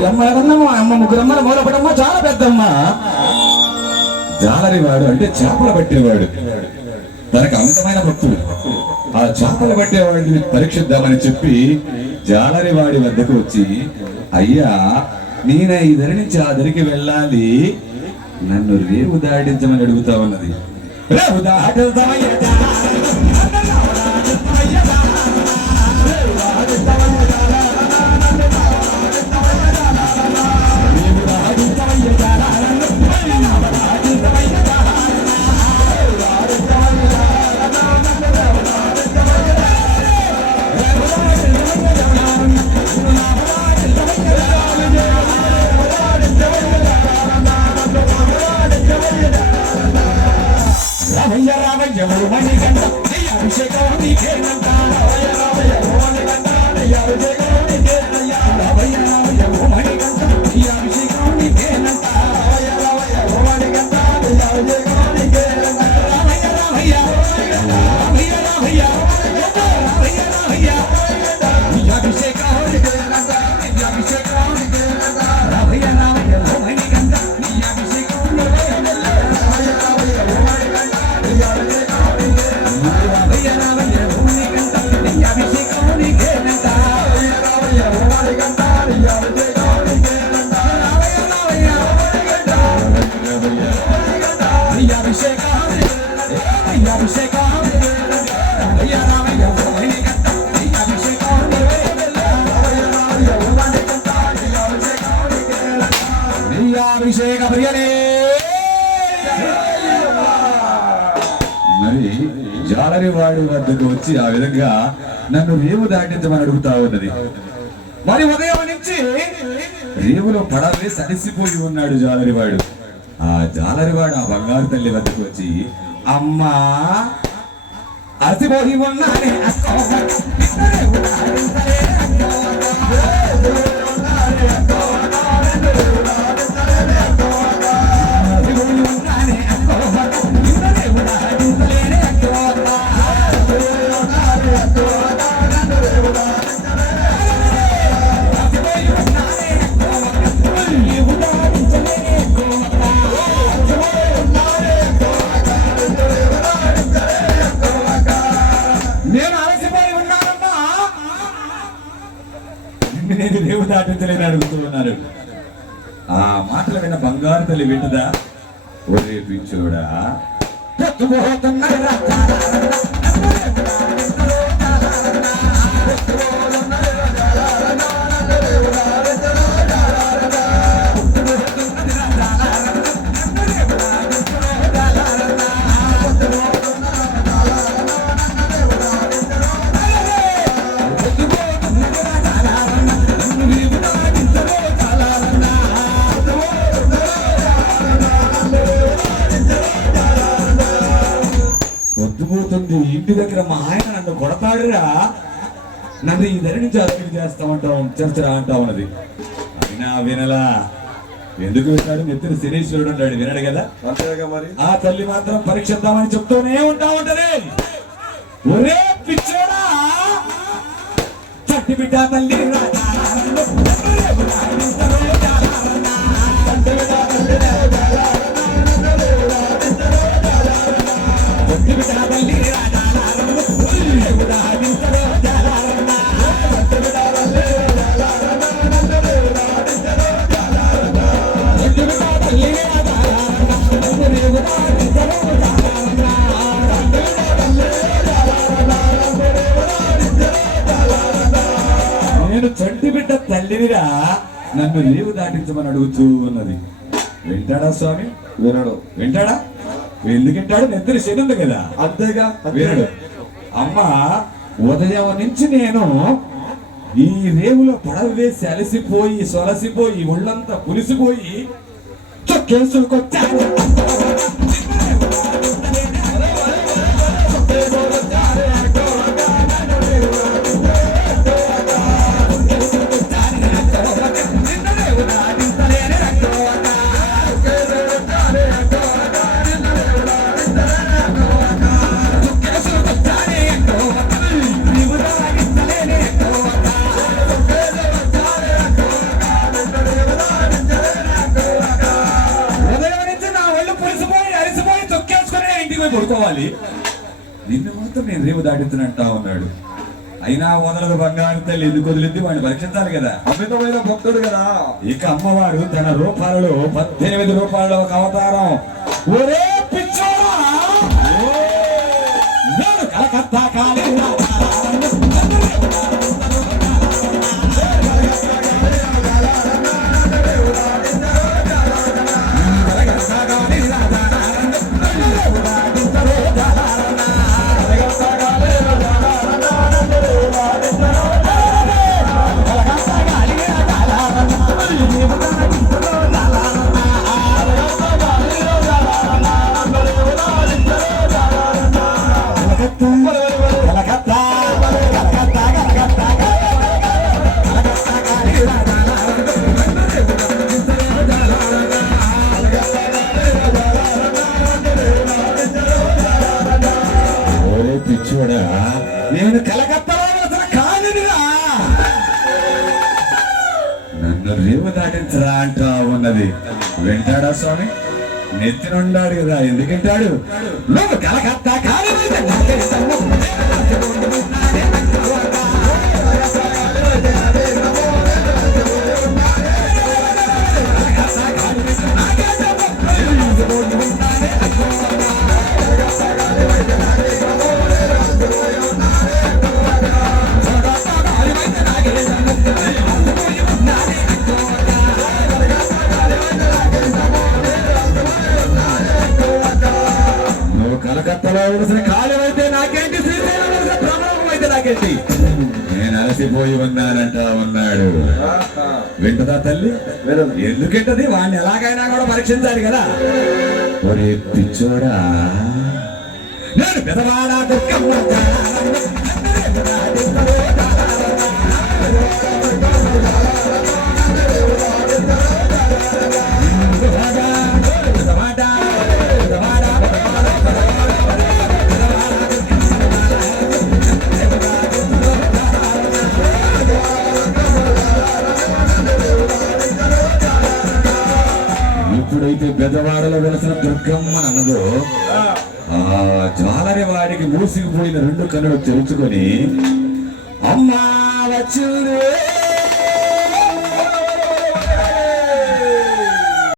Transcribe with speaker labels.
Speaker 1: అమ్మ ముగ్గురమ్మ మూలపడమ్మ చాలా పెద్దమ్మ జాలరివాడు అంటే చేపలు పట్టేవాడు. తనకు అమితమైన భక్తుడు. ఆ చేపలు పట్టేవాడిని పరీక్షిద్దామని చెప్పి జాలరివాడి వద్దకు వచ్చి అయ్యా నేను ఈ దరి నుంచి ఆ దరికి వెళ్ళాలి. నన్ను రేవు దాటించమని అడుగుతా ఉన్నది. రేవు దాటించమయ్యా ప్రియనే మరి జాలరి వాడి వద్దకు వచ్చి ఆ విధంగా నన్ను రేవు దాటించమని అడుగుతా ఉన్నది. మరి ఉదయం నుంచి రేవులో పడవే సడిసిపోయి ఉన్నాడు జాలరివాడు ఆ జాలరివాడు ఆ బంగారు తల్లి వద్దకు వచ్చి అమ్మా అలసిపోయి ఉన్నానే నేను రేవు దాటించలేని అడుగుతూ ఉన్నారు. ఆ మాటలు విన్న బంగారు తల్లి వింటదా? ఒరే పిచ్చోడా పొద్దుపోతున్నది ఇంటి దగ్గర మా ఆయన నన్ను కొడతాడురా. నన్ను ఈ ధర నుంచి చేస్తా ఉంటాం చర్చరా అంటా ఉన్నది అయినా వినలా. ఎందుకు విన్నాడు నెత్తిన శనీశ్వరుడు ఉన్నాడు వినడు కదా?
Speaker 2: మరి?
Speaker 1: ఆ తల్లి మాత్రం పరీక్షిద్దామని చెప్తూనే ఉంటా ఉంటది. ఒరే పిచ్చోడా! చట్టి బిడ్డ తల్లి! నేను చంటి బిడ్డ తల్లినిరా నన్ను రేవు దాటించమని అడుగుతూ ఉన్నది. వింటాడా స్వామి?
Speaker 2: వినడు.
Speaker 1: వింటాడా? ఎందుకు వింటాడు? నెత్తిన శని ఉంది కదా.
Speaker 2: అంతేగా?
Speaker 1: వినడు. అమ్మ ఉదయం నుంచి నేను ఈ రేవులో పడవ వేసి అలసిపోయి సొలసిపోయి ఒళ్ళంతా పులిసిపోయి చొక్కేసుకొచ్చాను కొడుకోవాలి. నిన్ను మాత్రం నేను రేవు దాటిస్తున్నట్టా ఉన్నాడు. అయినా వదలదు బంగారు తల్లి ఎందుకు వదిలింది? వాడిని పరీక్షించాలి కదా.
Speaker 2: అమితమైన భక్తుడు కదా.
Speaker 1: ఇక అమ్మవారు తన రూపాలలో పద్దెనిమిది రూపాయల ఒక అవతారం. ఒరే ఓరే నేను కలకత్తాలో అసలు కాదురా నన్ను రేవు దాటించరా అంటా ఉన్నది. వింటాడా స్వామి? నెత్తినుండాడు కదా ఎందుకంటాడు నువ్వు కలకత్తా కాదు కలకత్తాలో వెలిసిన కాలం అయితే నాకేంటి? శ్రీశైలం ప్రభావం అయితే నాకేంటి? నేను అలసిపోయి ఉన్నానంట ఉన్నాడు. వింటదా తల్లి. ఎందుకంటది? వాడిని ఎలాగైనా కూడా పరీక్షించాలి కదా. ఒరే పిచ్చోడా. నేను పెదవాడా దుఃఖమ్మ ఎప్పుడైతే పెద్దవాడలో వెలసిన దుర్గమ్మ అన్నదో ఆ జ్వాలరి వాడికి మూసిగిపోయిన రెండు కన్నులు తెలుసుకొని అమ్మా వచ్చురే